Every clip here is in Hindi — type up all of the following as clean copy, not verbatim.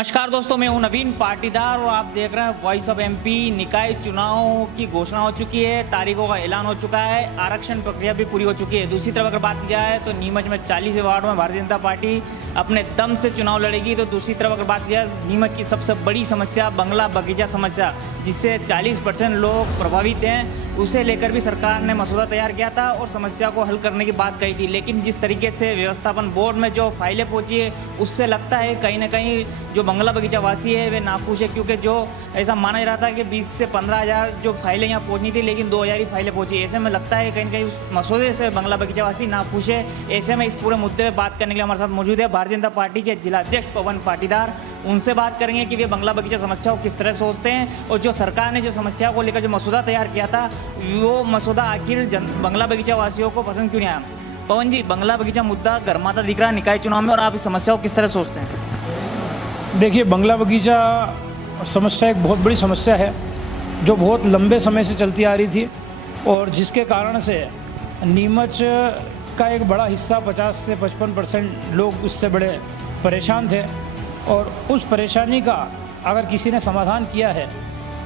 नमस्कार दोस्तों, मैं हूं नवीन पाटीदार और आप देख रहे हैं वॉइस ऑफ एमपी। निकाय चुनाव की घोषणा हो चुकी है, तारीखों का ऐलान हो चुका है, आरक्षण प्रक्रिया भी पूरी हो चुकी है। दूसरी तरफ अगर बात की जाए तो नीमच में 40 वार्ड में भारतीय जनता पार्टी अपने दम से चुनाव लड़ेगी। तो दूसरी तरफ अगर बात की जाए नीमच की सबसे बड़ी समस्या बंगला बगीचा समस्या, जिससे 40% लोग प्रभावित हैं, उसे लेकर भी सरकार ने मसौदा तैयार किया था और समस्या को हल करने की बात कही थी। लेकिन जिस तरीके से व्यवस्थापन बोर्ड में जो फाइलें पहुंची है, उससे लगता है कहीं ना कहीं जो बंगला बगीचा वासी है वे नाखुश है, क्योंकि जो ऐसा माना जा रहा था कि 20 से 15,000 जो फाइलें यहाँ पहुंचनी थी, लेकिन 2,000 ही फाइलें पहुंची। ऐसे में लगता है कहीं ना कहीं उस मसौदे से बंगला बगीचा वासी नाखुश है। ऐसे में इस पूरे मुद्दे पर बात करने के लिए हमारे साथ मौजूद है भारतीय जनता पार्टी के जिलाध्यक्ष पवन पाटीदार। उनसे बात करेंगे कि वे बंगला बगीचा समस्या को किस तरह सोचते हैं और जो सरकार ने जो समस्या को लेकर जो मसौदा तैयार किया था, वो मसौदा आखिर बंगला बगीचा वासियों को पसंद क्यों नहीं आया। पवन जी, बंगला बगीचा मुद्दा गर्माता दिख रहा है निकाय चुनाव में, और आप इस समस्या को किस तरह सोचते हैं? देखिए, बंगला बगीचा समस्या एक बहुत बड़ी समस्या है जो बहुत लंबे समय से चलती आ रही थी और जिसके कारण से नीमच का एक बड़ा हिस्सा 50 से 55% लोग उससे बड़े परेशान थे। और उस परेशानी का अगर किसी ने समाधान किया है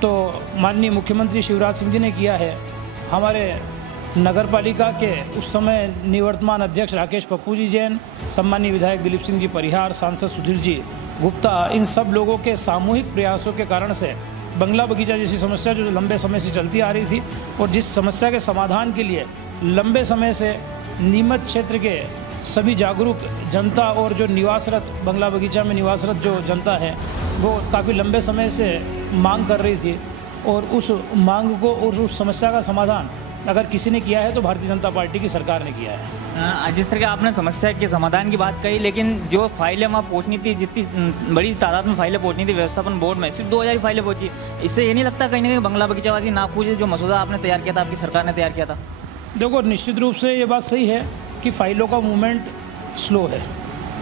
तो माननीय मुख्यमंत्री शिवराज सिंह जी ने किया है। हमारे नगर पालिका के उस समय निवर्तमान अध्यक्ष राकेश पप्पू जी जैन, सम्मानीय विधायक दिलीप सिंह जी परिहार, सांसद सुधीर जी गुप्ता, इन सब लोगों के सामूहिक प्रयासों के कारण से बंगला बगीचा जैसी समस्या जो लंबे समय से चलती आ रही थी और जिस समस्या के समाधान के लिए लंबे समय से नीमच क्षेत्र के सभी जागरूक जनता और जो निवासरत बंगला बगीचा में निवासरत जो जनता है वो काफ़ी लंबे समय से मांग कर रही थी, और उस मांग को और उस समस्या का समाधान अगर किसी ने किया है तो भारतीय जनता पार्टी की सरकार ने किया है। जिस तरह आपने समस्या के समाधान की बात कही, लेकिन जो फाइलें वहाँ पहुँचनी थी, जितनी बड़ी तादाद में फाइलें पहुँचनी थी व्यवस्थापन बोर्ड में, सिर्फ 2,000 फाइलें पहुँची। इससे ये नहीं लगता कहीं ना कहीं बंगला बगीचावासी नाखुश है जो मसौदा आपने तैयार किया था, आपकी सरकार ने तैयार किया था? देखो, निश्चित रूप से ये बात सही है कि फ़ाइलों का मूवमेंट स्लो है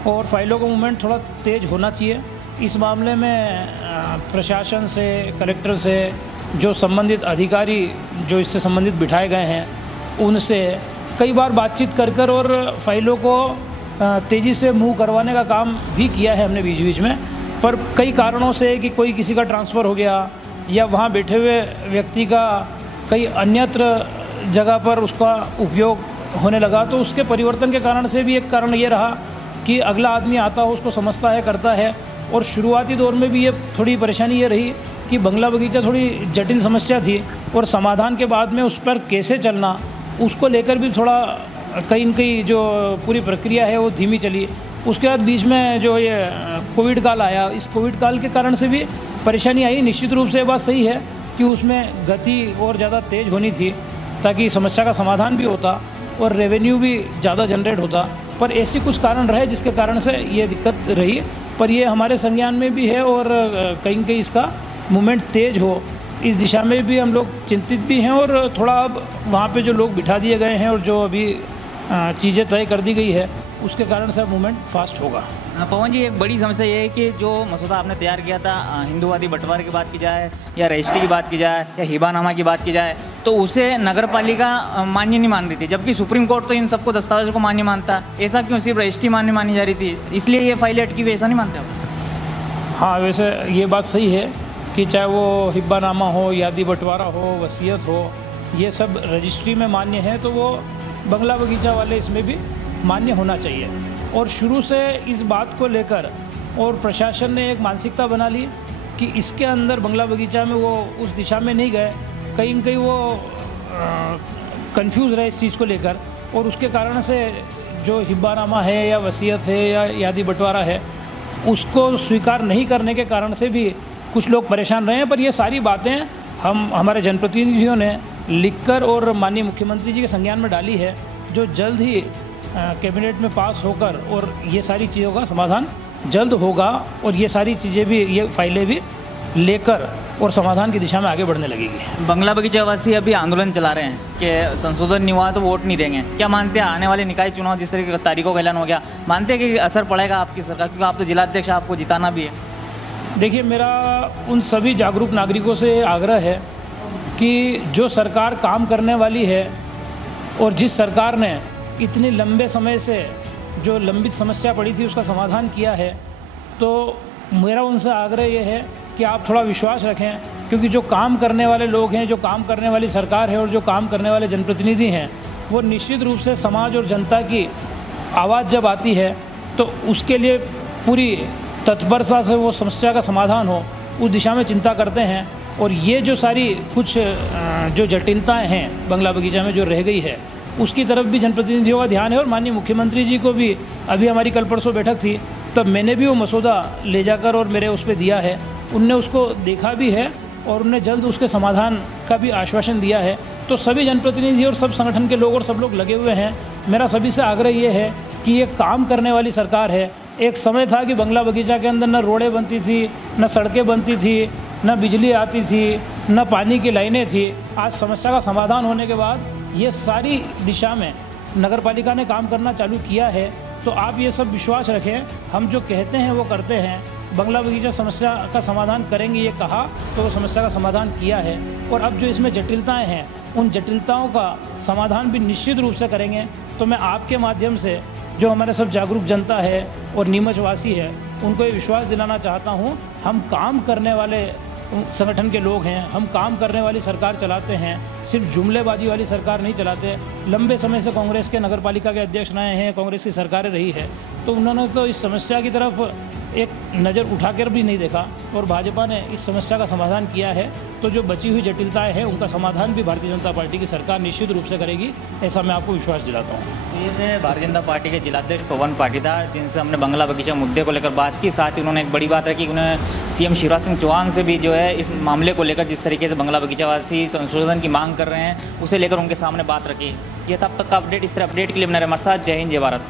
और फाइलों का मूवमेंट थोड़ा तेज़ होना चाहिए। इस मामले में प्रशासन से, कलेक्टर से, जो संबंधित अधिकारी जो इससे संबंधित बिठाए गए हैं, उनसे कई बार बातचीत कर कर और फाइलों को तेज़ी से मूव करवाने का काम भी किया है हमने बीच बीच में। पर कई कारणों से कि कोई किसी का ट्रांसफ़र हो गया या वहाँ बैठे हुए व्यक्ति का कई अन्यत्र जगह पर उसका उपयोग होने लगा, तो उसके परिवर्तन के कारण से भी एक कारण ये रहा कि अगला आदमी आता हो, उसको समझता है, करता है। और शुरुआती दौर में भी ये थोड़ी परेशानी ये रही कि बंगला बगीचा थोड़ी जटिल समस्या थी और समाधान के बाद में उस पर कैसे चलना, उसको लेकर भी थोड़ा कहीं न कहीं जो पूरी प्रक्रिया है वो धीमी चली। उसके बाद बीच में जो ये कोविड काल आया, इस कोविड काल के कारण से भी परेशानी आई। निश्चित रूप से ये बात सही है कि उसमें गति और ज़्यादा तेज़ होनी थी ताकि समस्या का समाधान भी होता और रेवेन्यू भी ज़्यादा जनरेट होता। पर ऐसे कुछ कारण रहे जिसके कारण से ये दिक्कत रही, पर ये हमारे संज्ञान में भी है और कहीं न कहीं इसका मूवमेंट तेज़ हो, इस दिशा में भी हम लोग चिंतित भी हैं। और थोड़ा अब वहाँ पे जो लोग बिठा दिए गए हैं और जो अभी चीज़ें तय कर दी गई है, उसके कारण से मूवमेंट फास्ट होगा। पवन जी, एक बड़ी समस्या ये है कि जो मसौदा आपने तैयार किया था, हिंदूवादी बंटवारे की बात की जाए या रजिस्ट्री की बात की जाए या हिबानामा की बात की जाए, तो उसे नगर पालिका मान्य नहीं मान रही थी, जबकि सुप्रीम कोर्ट तो इन सबको दस्तावेजों को मान्य मानता। ऐसा क्यों सिर्फ रजिस्ट्री मान्य मानी जा रही थी, इसलिए ये फाइलें अटकी हुई, ऐसा नहीं मानते आप? हाँ, वैसे ये बात सही है कि चाहे वो हिब्बानामा हो, यादी बंटवारा हो, वसीयत हो, ये सब रजिस्ट्री में मान्य है, तो वो बंगला बगीचा वाले इसमें भी मान्य होना चाहिए। और शुरू से इस बात को लेकर और प्रशासन ने एक मानसिकता बना ली कि इसके अंदर बंगला बगीचा में वो उस दिशा में नहीं गए, कहीं न कहीं वो कंफ्यूज रहे इस चीज़ को लेकर, और उसके कारण से जो हिब्बानामा है या वसीयत है या यादी बंटवारा है, उसको स्वीकार नहीं करने के कारण से भी कुछ लोग परेशान रहे हैं। पर ये सारी बातें हमारे जनप्रतिनिधियों ने लिखकर और माननीय मुख्यमंत्री जी के संज्ञान में डाली है, जो जल्द ही कैबिनेट में पास होकर और ये सारी चीज़ों का समाधान जल्द होगा और ये सारी चीज़ें भी, ये फाइलें भी लेकर और समाधान की दिशा में आगे बढ़ने लगेगी। बंगला बगीचावासी अभी आंदोलन चला रहे हैं कि संशोधन नहीं हुआ तो वोट नहीं देंगे। क्या मानते हैं आने वाले निकाय चुनाव जिस तरीके तारीखों का ऐलान हो गया, मानते हैं कि असर पड़ेगा आपकी सरकार, क्योंकि आप तो जिलाध्यक्ष, आपको जिताना भी है? देखिए, मेरा उन सभी जागरूक नागरिकों से आग्रह है कि जो सरकार काम करने वाली है और जिस सरकार ने इतने लंबे समय से जो लंबित समस्या पड़ी थी उसका समाधान किया है, तो मेरा उनसे आग्रह ये है कि आप थोड़ा विश्वास रखें, क्योंकि जो काम करने वाले लोग हैं, जो काम करने वाली सरकार है और जो काम करने वाले जनप्रतिनिधि हैं, वो निश्चित रूप से समाज और जनता की आवाज़ जब आती है तो उसके लिए पूरी तत्परता से वो समस्या का समाधान हो उस दिशा में चिंता करते हैं। और ये जो सारी कुछ जो जटिलताएं हैं बंगला बगीचा में जो रह गई है, उसकी तरफ भी जनप्रतिनिधियों का ध्यान है। और माननीय मुख्यमंत्री जी को भी अभी हमारी कल परसों बैठक थी, तब मैंने भी वो मसौदा ले जाकर और मेरे उस पर दिया है। उनने उसको देखा भी है और उन्होंने जल्द उसके समाधान का भी आश्वासन दिया है। तो सभी जनप्रतिनिधि और सब संगठन के लोग और सब लोग लगे हुए हैं। मेरा सभी से आग्रह ये है कि ये काम करने वाली सरकार है। एक समय था कि बंगला बगीचा के अंदर न रोडें बनती थी, न सड़कें बनती थी, न बिजली आती थी, न पानी की लाइनें थी। आज समस्या का समाधान होने के बाद ये सारी दिशा में नगर पालिका ने काम करना चालू किया है। तो आप ये सब विश्वास रखें, हम जो कहते हैं वो करते हैं। बंगला बगीचा समस्या का समाधान करेंगे ये कहा, तो वो समस्या का समाधान किया है। और अब जो इसमें जटिलताएं हैं, उन जटिलताओं का समाधान भी निश्चित रूप से करेंगे। तो मैं आपके माध्यम से जो हमारे सब जागरूक जनता है और नीमचवासी है, उनको ये विश्वास दिलाना चाहता हूँ, हम काम करने वाले संगठन के लोग हैं, हम काम करने वाली सरकार चलाते हैं, सिर्फ जुमलेबाजी वाली सरकार नहीं चलाते। लंबे समय से कांग्रेस के नगर पालिका के अध्यक्ष रहे हैं, कांग्रेस की सरकारें रही है, तो उन्होंने तो इस समस्या की तरफ एक नज़र उठाकर भी नहीं देखा और भाजपा ने इस समस्या का समाधान किया है। तो जो बची हुई जटिलताएं हैं उनका समाधान भी भारतीय जनता पार्टी की सरकार निश्चित रूप से करेगी, ऐसा मैं आपको विश्वास दिलाता हूँ। ये थे भारतीय जनता पार्टी के जिलाध्यक्ष पवन पाटीदार, जिनसे हमने बंगला बगीचा मुद्दे को लेकर बात की। साथ ही उन्होंने एक बड़ी बात रखी कि उन्होंने सीएम शिवराज सिंह चौहान से भी जो है इस मामले को लेकर, जिस तरीके से बंगला बगीचावासी संशोधन की मांग कर रहे हैं, उसे लेकर उनके सामने बात रखी। यह तब तक का अपडेट। इस तरह अपडेट के लिए बने रहे हमारे साथ। जय हिंद, जय भारत।